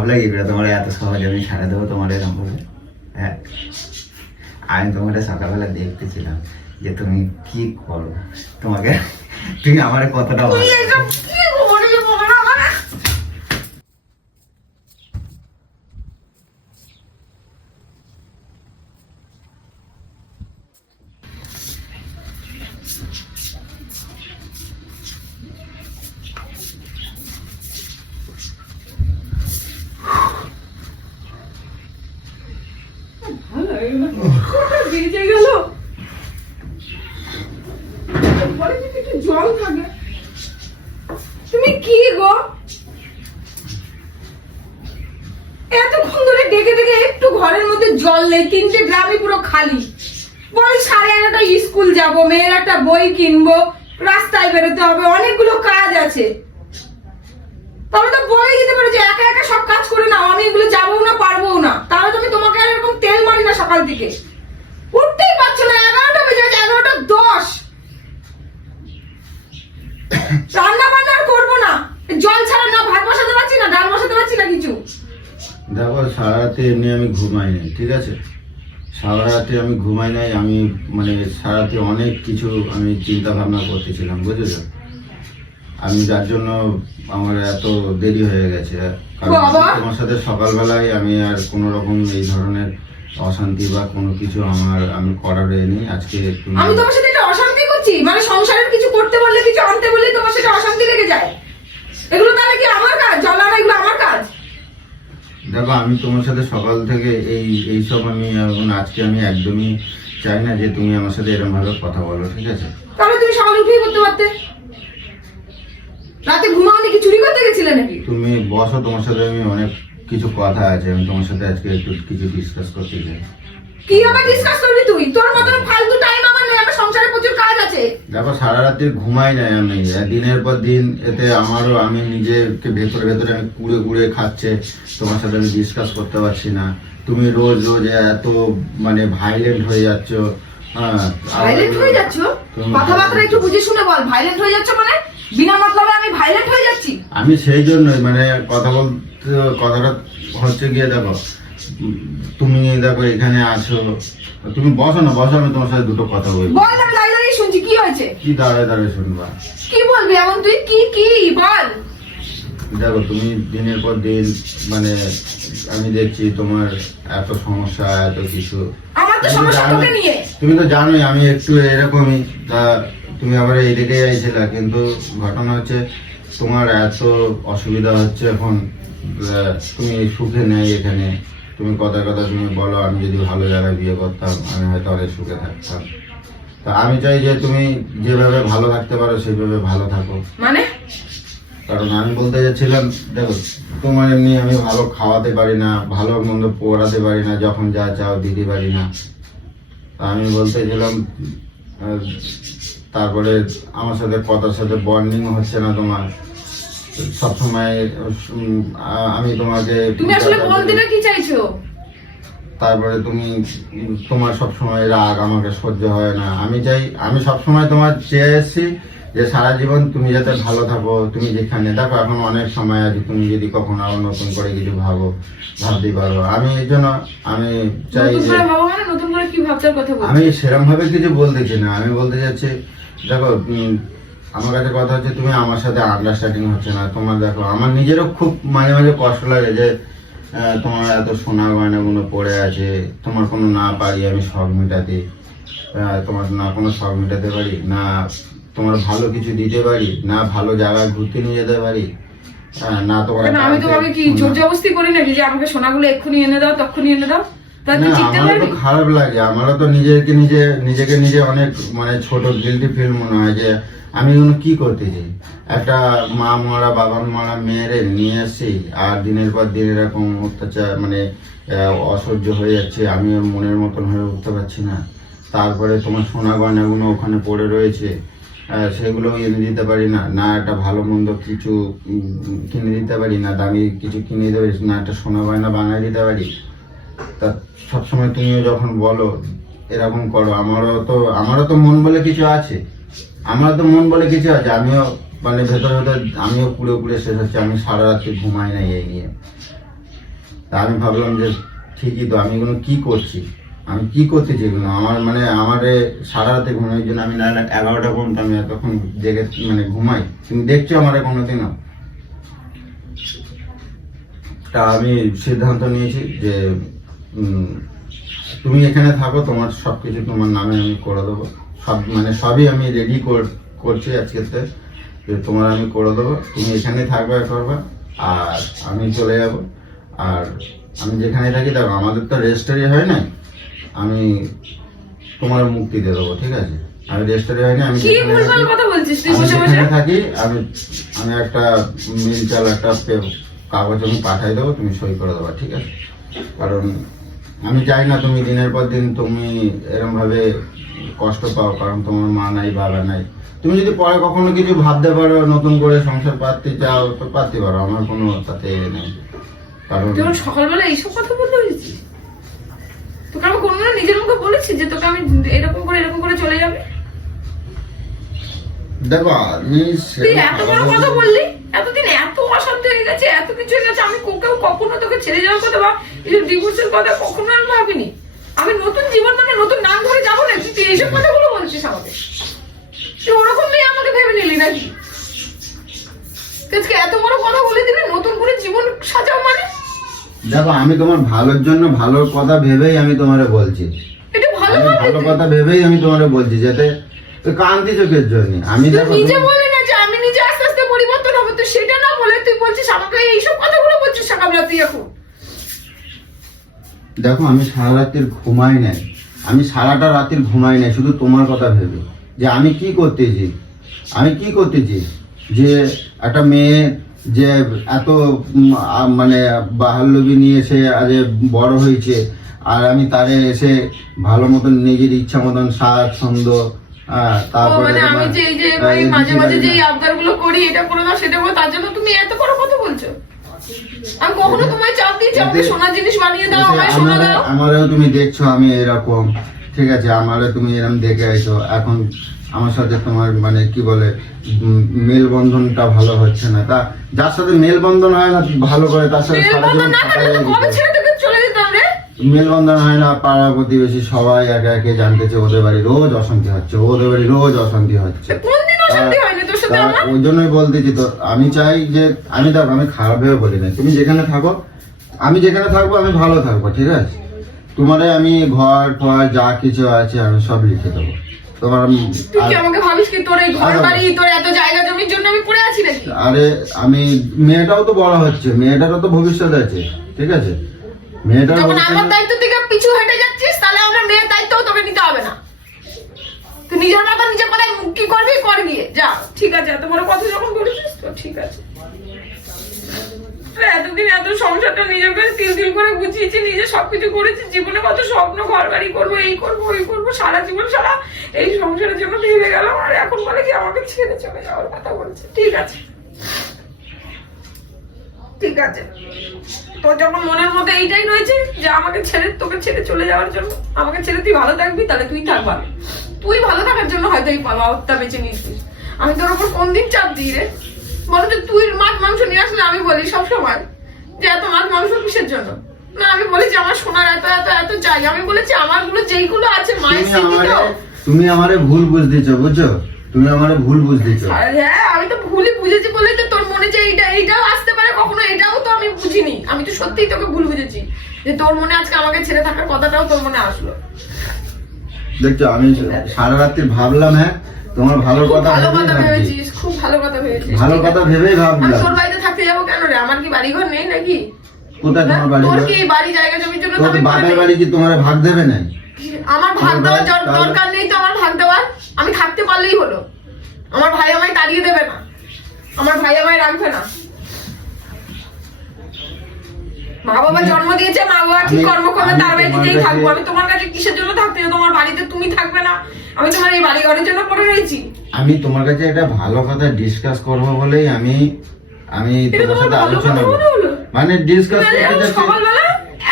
ভাবলে কি করে তোমার এত সহজে আমি ছাড়া দেবো তোমার এরকম ভাবে? হ্যাঁ, আমি তোমাকে সকালবেলা দেখতেছিলাম যে তুমি কি করো, তোমাকে তুমি আমার কতটা ভালো। তুমি কি গো এতক্ষণ ধরে ডেকে ডেকে একটু ঘরের মধ্যে জল নেই, 3টে গ্রামই পুরো খালি। বল 11:30 স্কুল যাব, মেয়ের একটা বই কিনবো, রাস্তায় বেরোতে হবে, অনেকগুলো কাজ আছে। তবে তো বলে দিতে পারো যে একা একা সব কাজ করে নাও, আমি এগুলো যাবো না পারবো না। তাহলে তুমি তোমাকে আর এরকম তেল মারি না সকাল থেকে। উঠতেই পারছো না, 11টা বেজে গেছে, 11:10। রান্না বান্না আর করবো না, জল ছাড়া না ভাত বসাতে পারছি না, ডাল বসাতে পারছি না কিছু। দেখো সারা রাতে এমনি আমি ঘুমাই নাই, ঠিক আছে? সারা রাতে আমি ঘুমাই নাই, আমি মানে সারা রাতে অনেক কিছু আমি চিন্তা ভাবনা করতেছিলাম, বুঝেছো? আমি যার জন্য আমার এত দেরি হয়ে গেছে। কারণ তোমার সাথে সকালবেলায় আমি আর কোনো রকম এই ধরনের অশান্তি বা কোনো কিছু আমি করার নেই। আজকে আমি তোমার সাথে একটা অশান্তি করছি? মানে সংসারের কিছু করতে বললে, কিছু আনতে বললে তোমার সাথে অশান্তি লেগে যায়? এগুলো তাহলে কি আমার কাজ? জল আনা এগুলো আমার কাজ? দেখো আমি তোমার সাথে সকাল থেকে এইসব আমি আজকে আমি একদমই চাই না যে তুমি আমার সাথে এরকম ভাবে কথা বলো, ঠিক আছে? তাহলে তুমি সকালে উঠেই করতে পারতে। রাতে ঘুমাওনি কি চুরি করতে গেছিলে নাকি? তুমি বসো, তোমার সাথে আমি অনেক কিছু কথা আছে, আমি তোমার সাথে আজকে একটু কিছু ডিসকাস করতে চাই। কি আবার ডিসকাস করবি তুই? তোর মতন ফালতু টাইম আমার নেই, আমার সংসারে প্রচুর কাজ আছে। দেখো সারা রাতে ঘুমাই নাই আমি, দিনের পর দিন, এতে আমারও আমি নিজেকে ভেতরে ভেতরে আমি কুড়ে কুড়ে খাচ্ছে, তোমার সাথে আমি ডিসকাস করতে পারছি না। তুমি রোজ রোজ এত মানে ভাইলেন্ট হয়ে যাচ্ছ। ভাইলেন্ট হয়ে যাচ্ছ? কথাবার্তা একটু বুঝে শুনে বল। ভাইলেন্ট হয়ে যাচ্ছ মানে? বিনা মতলবে আমি ভাইলেন্ট হয়ে যাচ্ছি? আমি সেই জন্যই মানে কথাটা হচ্ছে গিয়ে দেখো, তুমি দেখো এখানে আছো, তুমি বসো না, বসো, আমি তোমার সাথে দুটো কথা বলবো। বল, আমি দাঁড়িয়ে দাঁড়িয়ে শুনছি। কি হয়েছে? কি দাঁড়ায় দাঁড়িয়ে শুনবা? কি বলবি এমন তুই? কি কি বল। দেখো তুমি দিনের পর দিন মানে আমি দেখছি তোমার এত সমস্যা, এত কিছু। আমার তো সমস্যা তোকে নিয়ে। তুমি তো জানোই আমি একটু এরকমই। তা তুমি আবার এইদিকে আইছিলা, কিন্তু ঘটনা হচ্ছে তোমার এত অসুবিধা হচ্ছে এখন, তুমি সুখে নেই এখানে। তুমি কথা কথা তুমি বলো আমি যদি ভালো জায়গায় বিয়ে করতাম আমি হয়তো অনেক সুখে থাকতাম। তা আমি চাই যে তুমি যেভাবে ভালো থাকতে পারো সেভাবে ভালো থাকো। মানে? কারণ আমি বলতে চাচ্ছিলাম, দেখো তোমার এমনি আমি ভালো খাওয়াতে পারি না, ভালো মন্দ পড়াতে পারি না, যখন যা চাও দিতে পারি না। তা আমি বলতে ছিলাম, তারপরে আমার সাথে কথার সাথে বন্ডিং হচ্ছে না তোমার। সবসময় আমি তোমাকে, তুমি আসলে বলতে কি চাইছো? তারপরে তুমি তোমার সবসময় রাগ আমাকে সহ্য হয় না। আমি চাই, আমি সবসময় তোমার চেয়ে এসেছি যে সারা জীবন তুমি যাতে ভালো থাকো। তুমি যেখানে দেখো এখন অনেক সময় আছে, তুমি যদি কখনো আবার নতুন করে কিছু ভাবতে পারো। আমি এই জন্য আমি চাই যে নতুন করে কি ভাবতার কথা বলছো? আমি সেরকম ভাবে কিছু বলতেছি না, আমি বলতে চাচ্ছি দেখো আমার কাছে কথা হচ্ছে তুমি আমার সাথে আন্ডারস্ট্যান্ডিং হচ্ছে না তোমার। দেখো আমার নিজেরও খুব মাঝে মাঝে কষ্ট লাগে যে তোমার এত সোনা গয়নাগুলো পড়ে আছে, তোমার কোনো না পারি আমি শখ মেটাতে, তোমার না কোনো শখ মেটাতে পারি, না তোমার ভালো কিছু দিতে পারি, না ভালো জায়গায় ঘুরতে নিয়ে যেতে পারি, না তোমার। আমি তোমাকে কি জোর জবরদস্তি করি নাকি যে আমাকে সোনাগুলো এক্ষুনি এনে দাও তখনই এনে দাও? আমারও তো খারাপ লাগে, আমারও তো নিজেকে নিজে অনেক মানে ছোট গিল্টি ফিল মনে হয় যে আমি এগুলো কি করতে চাই। একটা মা মারা বাবা মারা মেয়েরে নিয়ে আসি, আর দিনের পর দিন এরকম অত্যাচার মানে অসহ্য হয়ে যাচ্ছে, আমি ওর মনের মতন হয়ে উঠতে পারছি না। তারপরে তোমার সোনা গয়নাগুলো ওখানে পড়ে রয়েছে, সেগুলো এনে দিতে পারি না, না একটা ভালো মন্দ কিছু কিনে দিতে পারি, না দামি কিছু কিনে দিতে পারি, না একটা সোনা গয়না বানিয়ে দিতে পারি। তা সবসময় তুমিও যখন বলো এরকম করো, আমারও তো মন বলে কিছু আছে, আমিও মানে ভেতরে ভেতরে আমিও কুড়ে কুড়ে শেষ হচ্ছে। আমি সারা রাত্রি ঘুমাই নাই এই নিয়ে। তা আমি ভাবলাম যে ঠিকই তো, আমি এগুলো কি করছি, আমি কি করতেছি এগুলো, আমার মানে আমার সারা রাতে ঘুমানোর জন্য আমি না 11টা পর্যন্ত আমি এতক্ষণ জেগে মানে ঘুমাই, তুমি দেখছো আমার কোনোদিনও। তা আমি সিদ্ধান্ত নিয়েছি যে তুমি এখানে থাকো, তোমার সবকিছু তোমার নামে আমি করে দেবো, সব মানে সবই আমি রেডি করছি আজকে, যে তোমার আমি করে দেবো, তুমি এখানে থাকবে করবা, আর আমি চলে যাব। আর আমি যেখানে থাকি দেখো, আমাদের তো রেজিস্টারি হয় না, আমি তোমার মুক্তি দিয়ে দেবো, ঠিক আছে? আমি রেজিস্টারি হয় না, আমি কি যেখানে ভুলভাল থাকি- কথা বলছিস তুই আমি বসে বসে? যেখানে থাকি আমি আমি একটা মিল চাল একটা কাগজ আমি পাঠাই দেবো, তুমি সই করে দেবা, ঠিক আছে? কারণ আমি চাই না তুমি দিনের পর দিন তুমি এরকম ভাবে কষ্ট পাও, কারণ তোমার মা নাই বাবা নাই। তুমি যদি পরে কখনো কিছু ভাবতে পারো, নতুন করে সংসার পাততে চাও তো পাততে পারো, আমার কোনো তাতে নেই। কারণ তুই আমার সকালবেলা এইসব কথা বলতে হয়েছিস? তোকে আমি কোনোদিন নিজের মুখে বলেছি যে তোকে আমি এরকম করে চলে যাবে? দেখো আমি তুই এত বড় কথা বললি, এতদিন এত অশান্তি হয়ে গেছে, এত কিছু হয়ে গেছে, আমি কেউ কখনো তোকে ছেড়ে যাওয়ার কথা বা এই ডিভোর্সের কথা কখনো আমি ভাবিনি। আমি নতুন জীবন মানে নতুন নাম ধরে যাবো না, তুই এইসব কথাগুলো বলছিস আমাকে? তুই ওরকম মেয়ে আমাকে ভেবে নিলি নাকি? আজকে এত বড় কথা বলে দিলে নতুন করে জীবন সাজাও মানে? দেখো আমি তোমার ভালোর জন্য ভালো কথা ভেবেই আমি তোমারে বলছি, এটা ভালো আমি বললি ভালো তুই? কথা ভেবেই আমি তোমারে বলছি, যাতে কান্তি চোখের জন্য আমি তুই দেখো নিজে বললি না যে আমি নিজে আস্তে আস্তে পরিবর্তন হবো, তুই সেটা না বলে তুই বলছিস আমাকে এইসব কথাগুলো বলছিস সকালবেলা তুই এখন? দেখো আমি সারা রাত্রির ঘুমাই নাই, আমি সারাটা রাত্রির ঘুমাই নাই শুধু তোমার কথা ভেবে, যে আমি কি করতেছি, যে একটা মেয়ে যে এত মানে বাহাল্যবী নিয়ে এসে আজ বড় হয়েছে, আর আমি তারে এসে ভালো মতন নিজের ইচ্ছা মতন স্বাচ্ছন্দ্য, তারপরে মানে আমি তোমার, যে এই যে এই মাঝে মাঝে যে আবদার গুলো করি, এটা করে দাও সেটা করে, তার জন্য তুমি এত বড় কথা বলছো? আমি কখনো তোমায় চাপ দিয়েছি আমাকে সোনার জিনিস বানিয়ে দাও, আমায় সোনা দাও? আমারও তুমি দেখছো আমি এরকম, ঠিক আছে? আমারও তুমি এরকম দেখে আইছো, এখন আমার সাথে তোমার মানে কি বলে মেলবন্ধনটা ভালো হচ্ছে না। তা যার সাথে মেলবন্ধন হয় না ভালো করে, তার সাথে সারা মেলবন্ধন জীবন না থাকা থাকলে যায় তো কি কবে করে? ছেড়ে থেকে চলে যেতাম রে? মেলবন্ধন হয় না, পাড়া প্রতিবেশী সবাই একে একে জানতেছে ওদের বাড়ি রোজ অশান্তি হচ্ছে, ওদের বাড়ি রোজ অশান্তি হচ্ছে। কোনদিন অশান্তি হয়নি তোর সাথে আমার? ওই জন্যই বলতেছি তো, আমি চাই যে আমি দেখো আমি খারাপ ভেবে বলি না, তুমি যেখানে থাকো আমি যেখানে থাকবো আমি ভালো থাকবো, ঠিক আছে? তোমারে আমি ঘর ফর যা কিছু আছে আমি সব লিখে দেবো তোমার। তুই কি আমাকে ভাবিস কি তোর এই ঘর আরে- বাড়ি তোর এত জায়গা জমির জন্য আমি পড়ে আছি নাকি? আরে আমি মেয়েটাও তো বড় হচ্ছে, মেয়েটারও তো ভবিষ্যৎ আছে, ঠিক আছে? মেয়েটার যখন আমার ভবিষ্যৎ- দায়িত্ব থেকে পিছু হেঁটে যাচ্ছিস, তাহলে আমার মেয়ের দায়িত্বও তোকে নিতে হবে না। তুই নিজের মতো নিজের কথায় কি করবি কর গিয়ে যা, ঠিক আছে? এত বড় কথা যখন বলেছিস তো ঠিক আছে। এতদিন এত সংসারটা নিজের কাছে তিল করে গুছিয়েছি, নিজে সবকিছু করেছি, জীবনে কত স্বপ্ন, ঘর বাড়ি করবো, এই করবো ওই করবো, সারা জীবন সারা এই সংসারের জন্য ভেবে গেলাম, আর এখন বলে কি আমাকে ছেড়ে চলে যাওয়ার কথা বলছে? ঠিক আছে ঠিক আছে, তোর যখন মনের মধ্যে এইটাই রয়েছে যে আমাকে ছেড়ে তোকে ছেড়ে চলে যাওয়ার জন্য, আমাকে ছেড়ে তুই ভালো থাকবি, তাহলে তুই থাক ভালো। তুই ভালো থাকার জন্য হয়তো এই পাওয়াটা বেঁচে নিয়েছিস। আমি তোর ওপর কোন দিন চাপ দিই রে? বলো যে তুই মাছ মাংস নিয়ে আসলে আমি বলি সবসময় যে এত মাছ মাংস কিসের জন্য? না, আমি বলি যে আমার সোনার এত এত এত চাই। আমি বলেছি আমার গুলো যেইগুলো আছে মায়ের স্মৃতিতেও। তুমি আমারে ভুল বুঝতেছো, বুঝছো? তুমি আমারে ভুল বুঝতেছো। হ্যাঁ, আমি তো ভুলই বুঝেছি বলেই তো তোর মনে যে এইটাও আসতে পারে কখনো, এটাও তো আমি বুঝিনি। আমি তো সত্যিই তোকে ভুল বুঝেছি যে তোর মনে আজকে আমাকে ছেড়ে থাকার কথাটাও তোর মনে আসলো। দেখছো আমি সারা রাত্রি ভাবলাম, হ্যাঁ তোমার ভালো খুব কথা ভালো ভেবেই কথা ভাবছি, ভেবেছিস, খুব ভালো কথা ভেবেছিস। ভালো কথা ভেবেই আমি ভাবলাম। তোর বাড়িতে থাকতে যাবো কেন রে? আমার কি বাড়ি ঘর নেই নাকি? কোথায় হ্যাঁ? তোমার বাড়ি? তোর কি বাড়ি জায়গা জমির জন্য তো তোর আমি বাপের করে বাড়ি কি তোমার ভাগ দেবে না? আমার ভাগ তোমার দেওয়ার বাড়ি- দরকার নেই তো, আমার ভাগ দেওয়ার। আমি থাকতে পারলেই হলো। আমার ভাই আমায় তাড়িয়ে দেবে না, আমার ভাই আমায় রাখবে না। মা বাবা জন্ম দিয়েছে, মা বাবা কি কর্ম করবে তার বাড়িতে যেই থাকবো। আমি তোমার কাছে কিসের জন্য থাকতে যাবো? তোমার বাড়িতে তুমি থাকবে না, আমি তোমার এই বাড়ি ঘরের জন্য পড়ে রয়েছি। আমি তোমার কাছে একটা ভালো কথা ডিসকাস করবো বলেই আমি এটা তোমার তোমার সাথে ভালো আলোচনা কথা মনে হলো? মানে ডিসকাস তুমি করতে এখন যাচ্ছি। সকালবেলা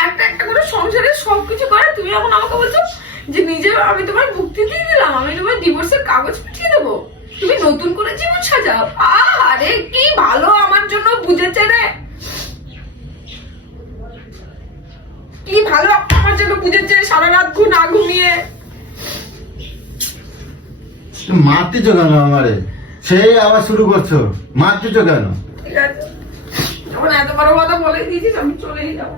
একটা একটা করে সংসারের সবকিছু করে তুমি এখন আমাকে বলছো যে নিজে আমি তোমার মুক্তি দিয়ে দিলাম, আমি তোমার ডিভোর্সের কাগজ পাঠিয়ে দেবো, তুমি নতুন করে জীবন সাজাও। আরে কি ভালো আমার জন্য বুঝেছে রে। কি ভালো আমার জন্য বুঝেছে, সারা রাত না ঘুমিয়ে। তুমি মারতেছো কেন আমারে? সেই আবার শুরু করছো, মারতেছো কেন? ঠিক আছে, যখন এত বড় কথা বলে দিয়েছিস আমি চলেই যাবো।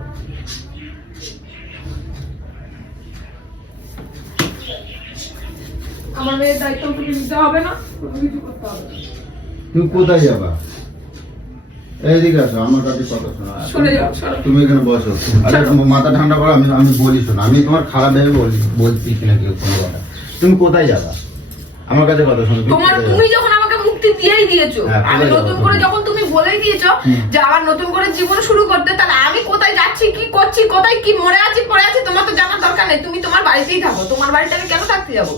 আমার মেয়ের দায়িত্ব তোকে নিতে হবে না, কোনো কিছু করতে হবে না। তুমি কোথায় যাবা? এইদিকে আসো, আমার কাছে কথা শোনো। সরে যাও, সরো। তুমি এখানে বসো। আরে মাথা ঠান্ডা করো, আমি বলি শোনো। আমি তোমার খারাপ ভেবে বলছি কিনা কি কোনো কথা। তুমি কোথায় যাবা? আমার কাছে কথা শোনো। তুমি যখন আমাকে মুক্তি দিয়েই দিয়েছো, হ্যাঁ, আমি কোথায় নতুন যাবো? করে যখন তুমি বলেই দিয়েছো যে আবার নতুন করে জীবন শুরু করতে, তাহলে আমি কোথায় যাচ্ছি, কি করছি, কোথায় কি মরে আছি পড়ে আছি তোমার তো জানার দরকার নেই। তুমি তোমার বাড়িতেই থাকো। তোমার বাড়িতে আমি কেন থাকতে যাবো?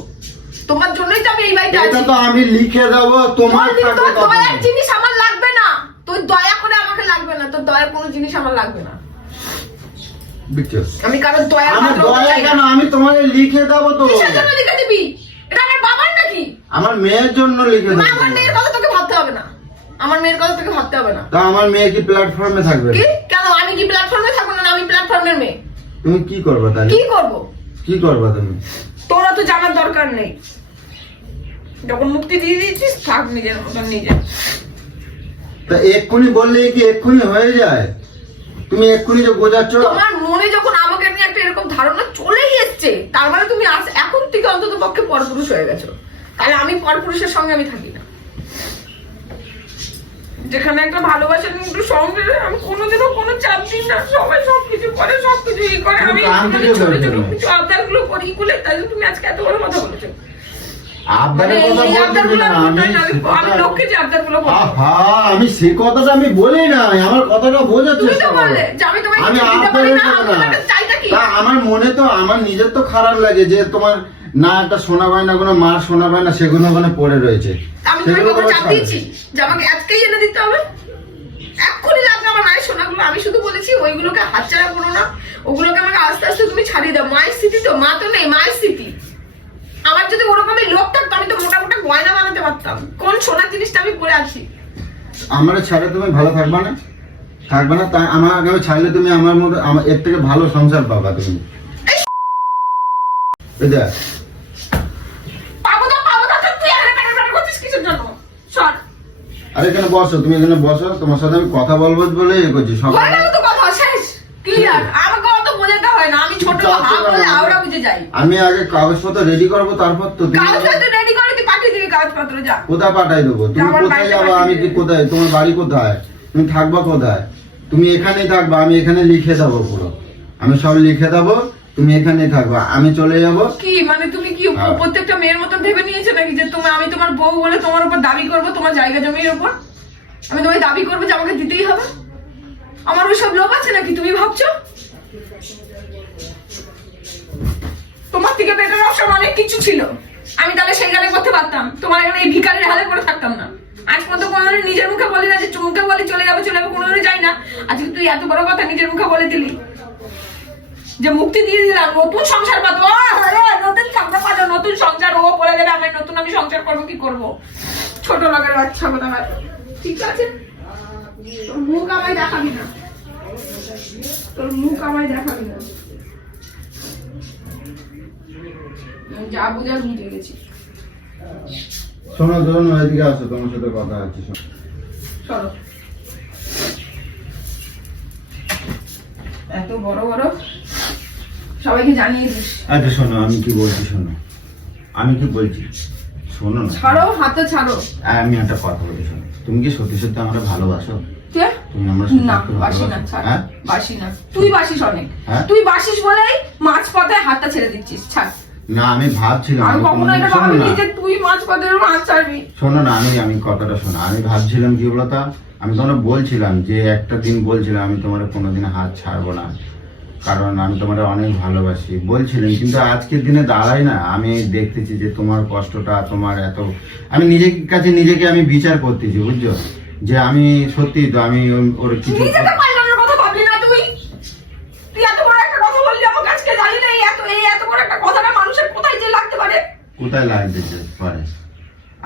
তোমার জন্যই তো আমি এই বাড়িতে আছি। এটা তো আমি লিখে দেবো, তোমার থাকবে তোর কথা দয়ার নেই। জিনিস আমার লাগবে না, তোর দয়া করে আমাকে লাগবে না, তোর দয়ার কোনো জিনিস আমার লাগবে না। বিচ্ছু, আমি কারোর দয়া আমার দয়া কেন? আমি তোমাকে লিখে দেবো তো। কিসের জন্য লিখে দিবি? এটা আমার বাবার নাকি? আমার মেয়ের জন্য লিখে দেবো। আমার মেয়ের কথা তোকে ভাবতে হবে না, আমার মেয়ের কথা তোকে ভাবতে হবে না। তা আমার মেয়ে কি প্ল্যাটফর্মে থাকবে? কি কেন? আমি কি প্ল্যাটফর্মে থাকবো না? আমি প্ল্যাটফর্মের মেয়ে। তুমি কি করবে তাহলে? কি করবো? কি করবে তুমি? তোরা তো জানার দরকার নেই। যখন মুক্তি দিয়ে দিয়েছিস থাক নিজের মতন নিজে। তা এক্ষুনি বললে কি এক্ষুনি হয়ে যায়? তুমি এক্ষুনি যে বোঝাচ্ছ। তোমার মনে যখন আমাকে নিয়ে একটা এরকম ধারণা চলেই এসছে, তার মানে তুমি এখন থেকে অন্তত পক্ষে পরপুরুষ হয়ে গেছো। তাহলে আমি পরপুরুষের সঙ্গে আমি থাকি না। যেখানে একটা ভালোবাসা নিয়ে একটু সংসারে আমি কোনোদিনও কোনো চাপ দিই না। সবাই সবকিছু করে, সবকিছু ই করে, আমি ছোট ছোট কিছু আবদার গুলো করি বলে, তাই জন্য তুমি আজকে এত বড় কথা বলেছো। আবদারের কথা এই বলছি আবদারগুলো না আমি আমি। আমি লক্ষ্যে যে আবদারগুলো বলছি। আহা, আমি সেই কথাটা আমি বলি নাই, আমার কথাটা বোঝার তুমি তো চেষ্টা করো। বললে যে আমি তোমায় আমি কিছু দিতে পারি আবদারের না, কথা আমি না। তোমার কাছে চাইটা কি? তা আমার মনে তো, আমার নিজের তো খারাপ লাগে যে তোমার না একটা সোনা গয়না, কোনো মার সোনা গয়না সেগুলো ওখানে পড়ে রয়েছে। আমি তোমায় সেগুলো কখন তোমার চাপ ছাড়বে। দিয়েছি যে আমাকে আজকেই এনে দিতে হবে? এক্ষুনি লাগবে আমার মায়ের সোনাগুলো। আমি শুধু বলেছি ওইগুলোকে হাতছাড়া করো না, ওগুলোকে আমাকে আস্তে আস্তে তুমি ছাড়িয়ে দাও। মায়ের স্মৃতি তো, মা তো নেই, মায়ের স্মৃতি। আমার যদি ওরকমই লোক থাকতো আমি তো মোটা মোটা গয়না বানাতে পারতাম। কোন সোনার জিনিসটা আমি পরে আছি? আমার ছাড়লে তুমি ভালো থাকবে না? থাকবে না? তাই আমার আগে ছাড়লে তুমি আমার মতো আমার এর থেকে ভালো সংসার পাবা তুমি। এই দেখ, পাবো না তুই এখানে প্যাটার করছিস কিসের জন্য? সর। আরে এখানে বসো, তুমি এখানে বসো, তোমার সাথে আমি কথা বলবো বলে এ করছি সব। হয়ে গেল তো কথা, শেষ, ক্লিয়ার। আমাকে অত বোঝাতে হয় না, আমি ছোট হাফ বলে আওড়া বুঝে যাই। আমি আগে কাগজপত্র রেডি করবো, তারপর তো তুমি কাগজপত্র রেডি করে তুই পাঠিয়ে দিবি, কাগজপত্র যা। কোথায় পাঠাই দেবো? তুমি আমার কোথায় বাড়িতে যাবো? পাঠিয়ে আমি কি দেবে। কোথায়? তোমার বাড়ি কোথায়? তুমি থাকবা কোথায়? তুমি এখানেই থাকবা, আমি এখানে লিখে দেবো পুরো। আমি সব লিখে দেবো, তুমি এখানেই থাকবা, আমি চলে যাবো। কি মানে তুমি কি হ্যাঁ। প্রত্যেকটা মেয়ের মতন ভেবে নিয়েছো নাকি যে আমি তোমার বউ বলে তোমার উপর দাবি করবো, তোমার জায়গা জমির উপর আমি তোমায় দাবি করবো যে আমাকে দিতেই হবে? আমার ওই সব লোভ আছে নাকি তুমি ভাবছো? তোমার থেকে বেটার অপশন অনেক কিছু ছিল। আমি তাহলে সেই গানে করতে পারতাম, তোমার এখানে এই ভিখারির হালে করে থাকতাম না। আজ পর্যন্ত কোনোদিন নিজের মুখে বলি না যে মুখে বলি চলে যাবো কোনোদিন যাই না। আজকে তুই এত বড় কথা নিজের মুখে বলে দিলি যে মুক্তি দিয়ে দিলাম, নতুন সংসার পাবো, নতুন সংসার পাবো, নতুন সংসার। ও বলে দেবে আমি নতুন, আমি সংসার করবো, কি করবো? ছোট লোকের বাচ্চা কথা হয়। ঠিক আছে, তোর মুখ আমায় দেখাবি না, তোর মুখ আমায় দেখাবি না। যা বুঝার বুঝে গেছি। শোনো শোনো, এদিকে আসো, তোমার সাথে কথা আছে। চলো। এত বড় বড় সবাইকে জানিয়ে দিস। আচ্ছা শোনো, আমি কি বলছি শোনো, আমি কি বলছি শোনো না। ছাড়ো, হাতে ছাড়ো। আমি একটা কথা বলি শোনো, তুমি কি সত্যি সত্যি আমরা ভালোবাসো? কে? তুমি আমরা সত্যি না, সত্যি বাসি না, ভালোবাসো? ছাড়। হ্যাঁ? বাসি না, তুই বাসিস অনেক। হ্যাঁ? তুই বাসিস বলেই মাছ পথে হাতটা ছেড়ে দিচ্ছিস, ছাড়। না, আমি ভাবছিলাম, আমি কখনো এটা শোনো ভাবিনি না, যে তুই মাছ পথে মাছ ছাড়বি। শোনো না, আমি কথাটা শোনো। আমি ভাবছিলাম কি বলতো, আমি তোমার বলছিলাম যে একটা দিন বলছিলাম আমি তোমার কোনোদিন হাত ছাড়বো না, কারণ আমি তোমার অনেক ভালোবাসি বলছিলাম। কিন্তু আজকের দিনে দাঁড়াই না, আমি দেখতেছি যে তোমার কষ্টটা, তোমার এত, আমি নিজের কাছে নিজেকে আমি বিচার করতেছি, বুঝছো? যে আমি সত্যি তো আমি ওর কিছু নিজেকে পাল্টানোর কথা ভাবলি না তুই? তুই এত বড় একটা কথা বললি আমাকে আজকে, জানি না এই এত বড় একটা কথাটা মানুষের কোথায় যে লাগতে পারে। কোথায় লাগতে পারে?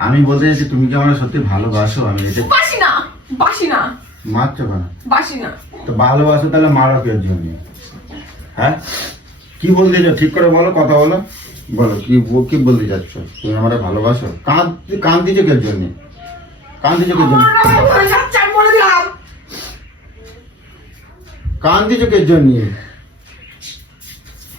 আমি বলতে চাইছি তুমি কি আমার সত্যি ভালোবাসো? আমি এটা বাসি না, মারছো কেন? বাসি না। তো ভালোবাসো তাহলে মারো কের জন্য? হ্যাঁ কি বলতে চাও ঠিক করে বলো, কথা বলো, বলো কি বলতে চাচ্ছ? তুমি আমার ভালোবাসো? কাঁদতেছো কের জন্য? কাঁদতেছো কের জন্য? কাঁদতেছো কের জন্য?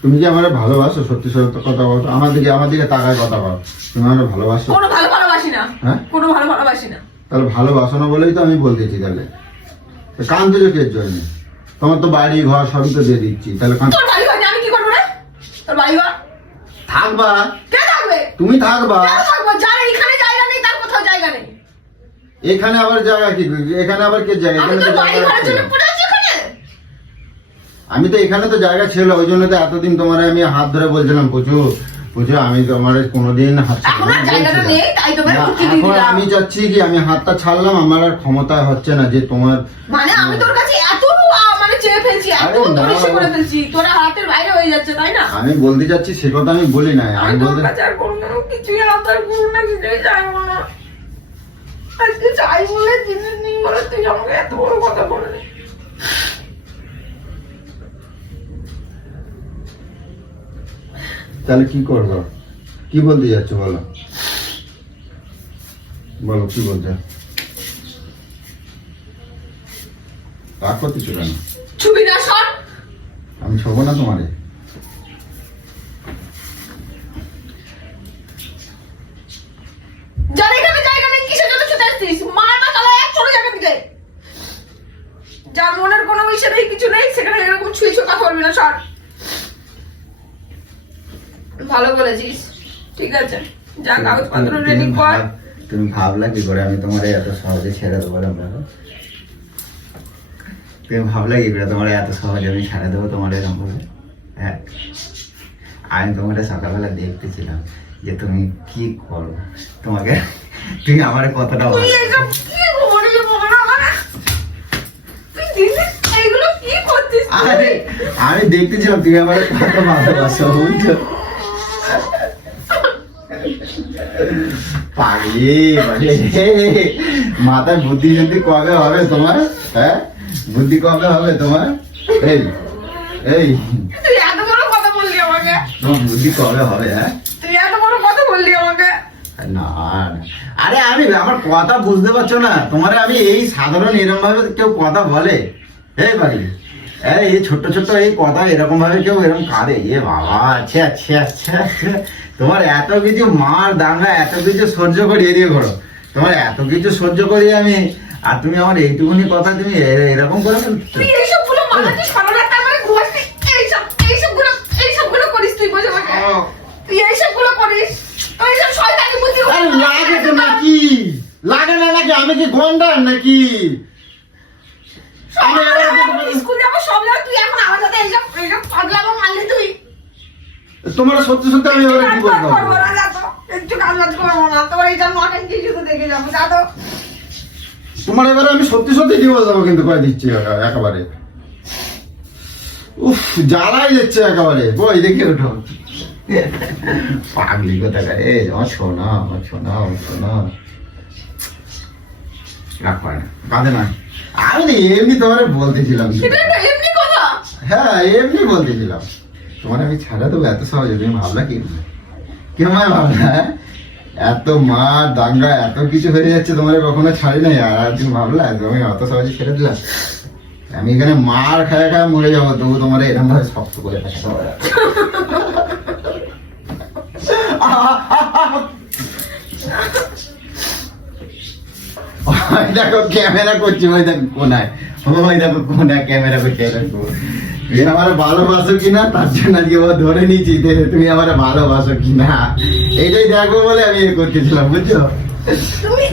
তুমি কি আমার ভালোবাসো? সত্যি সত্যি কথা বলো, আমার দিকে তাকায় কথা বলো। তুমি আমার ভালোবাসো? কোনো ভালোবাসি না। হ্যাঁ কোনো ভালোবাসি না। তাহলে ভালোবাসো না বলেই তো আমি বলতেছি। তাহলে কাঁদতেছো কের জন্য? তোমার তো বাড়ি ঘর সবই তো দিয়ে দিচ্ছি, তাহলে তোর বাড়ি ঘর আমি কি করবো রে? তোর বাড়ি ঘর থাকবা? কে থাকবে? তুমি থাকবা? কেন থাকবো? যার এখানে জায়গা নেই তার কোথাও জায়গা নেই। এখানে আবার জায়গা কি? এখানে আবার কে জায়গা? আমি এখানে তোর তো বাড়ি জায়গা ঘরের ছিল। জন্য পড়ে আছি এখানে। আমি তো এখানে তো জায়গা ছিল, ওই জন্য তো এতদিন তোমার আমি হাত ধরে বলছিলাম পুচু পুচু, আমি তোমার কোনোদিন হাত এখন আর জায়গাটা নেই তাই তোমার না, উঠে দিয়ে এখন দিলাম। আমি চাচ্ছি কি আমি হাতটা ছাড়লাম, আমার আর ক্ষমতা হচ্ছে না যে তোমার মানে আমি তোর কাছে এত মানে চেয়ে ফেলছি, এত আরে না। পরিষ্কার করে ফেলছি, তোরা হাতের বাইরে হয়ে যাচ্ছে তাই না? আমি বলতে চাচ্ছি সে কথা আমি বলি না। আমি আমি তোর বলতে কাছে আর কোনো কিছুই আবদার করবো না, কিছুই চাইবো না। আজকে চাই বলে জিনিস নেই বলে তুই আমাকে এত বড় কথা বললি। তাহলে কি করবো? কি বলতে যাচ্ছ বলো, বলো কি বলছো? রাগ করতেছো কেন? ছবি না সর। আমি ছোবো না তোমারে? যার এখানে জায়গা নেই কিসের জন্য ছুটে আসছিস? মার না তাহলে এক চলে জায়গা থেকে। যার মনের কোনো ইসে নেই কিছু নেই সেখানে এরকম ছুঁয়ে ছুঁয়ে কথা বলবি না, সর। ভালো বলেছিস, ঠিক আছে যা কাগজপত্র রেডি কর। তুমি ভাবলা কি করে আমি তোমার এত সহজে ছেড়ে দেবো? তুমি ভাবলা কি করে তোমার এত সহজে আমি ছেড়ে দেবো তোমার এরকম ভাবে? হ্যাঁ, আমি তোমাকে সকালবেলা দেখতেছিলাম যে তুমি কি করো। তুমি আমার কতটা তুই এসব কি বলিস বলা মানে? তুই দিদিস এইগুলো কি করছিস? আরে আমি দেখতেছিলাম তুমি আমার কত ভালোবাসো, বুঝছো? পাগলি মাথায় বুদ্ধি যদি কবে হবে তোমার? হ্যাঁ, বুদ্ধি কবে হবে তোমার? এই এই তুই এত বড় কথা বললি আমাকে? তোমার বুদ্ধি কবে হবে? হ্যাঁ, তুই এত বড় কথা বললি আমাকে? না আরে আমি আমার কথা বুঝতে পারছো না? তোমার আমি এই সাধারণ এরকম ভাবে কেউ কথা বলে? এই পাগলি, এই ছোট্ট ছোট্ট এই কথা এরকম ভাবে কেউ এরকম কাঁদে? এ বাবা, আচ্ছা আচ্ছা আচ্ছা, তোমার এত কিছু মার দাঙ্গা এত কিছু সহ্য করি, এড়িয়ে করো তোমার এত কিছু সহ্য করি আমি, আর তুমি আমার এইটুকুনি কথা তুমি এরকম করে ফেলছো? তুই এইসব গুলো মাথাতে সরানোর তার মানে ঘুমাস এইসব গুলো করিস তুই, বোঝো আমাকে? তুই এইসব গুলো করিস, তুই এইসব শয়তানি বুদ্ধি আরে লাগে তো নাকি? লাগে না নাকি? আমি কি গন্ডার নাকি? আমি স্কুল যাবো সব যাবো, তুই এখন আমার সাথে এইসব পাগলামো মারলি তুই। তোমার সত্যি সত্যি আমি এবারে কি বলবো? একটু কাজ বাজ করবো না, তোমার এইটা নটেন কি শুধু দেখে যাবো, যা তো। তোমার এবারে আমি সত্যি সত্যি ডিভোর্স দেবো কিন্তু কয়ে দিচ্ছি একেবারে। উফ, জ্বালাই যাচ্ছে একেবারে। বই দেখে ওঠো পাগলি কোথাকার, এ আমার শোনা আমার শোনা শোনা রাগ পায় না, কাঁদে না। আমি না এমনি তোমার বলতেছিলাম। এটা একটা এমনি কথা? হ্যাঁ এমনি বলতেছিলাম। তোমার আমি ছাড়া দেবো এত সহজে? তুমি ভাবলা কি কেমন ভাবলা? এত মার দাঙ্গা এত কিছু হয়ে যাচ্ছে, তোমার কখনো ছাড়ি নাই, আর তুমি ভাবলা তুমি অত সহজে ছেড়ে দিলাম? আমি এখানে মার খায় খায় মরে যাবো, তবু তোমার এরকম ভাবে শক্ত করে থাকতে হবে। দেখো ক্যামেরা করছি, ওই দেখো কোনায়, ওই দেখো কোনায় ক্যামেরা করছে। তুমি আমার ভালোবাসো কিনা তার জন্য আজকে ও ধরে নিয়েছি যে তুমি আমার ভালোবাসো কিনা, এইটাই দেখবো বলে আমি এ করতেছিলাম, বুঝছো? তুমি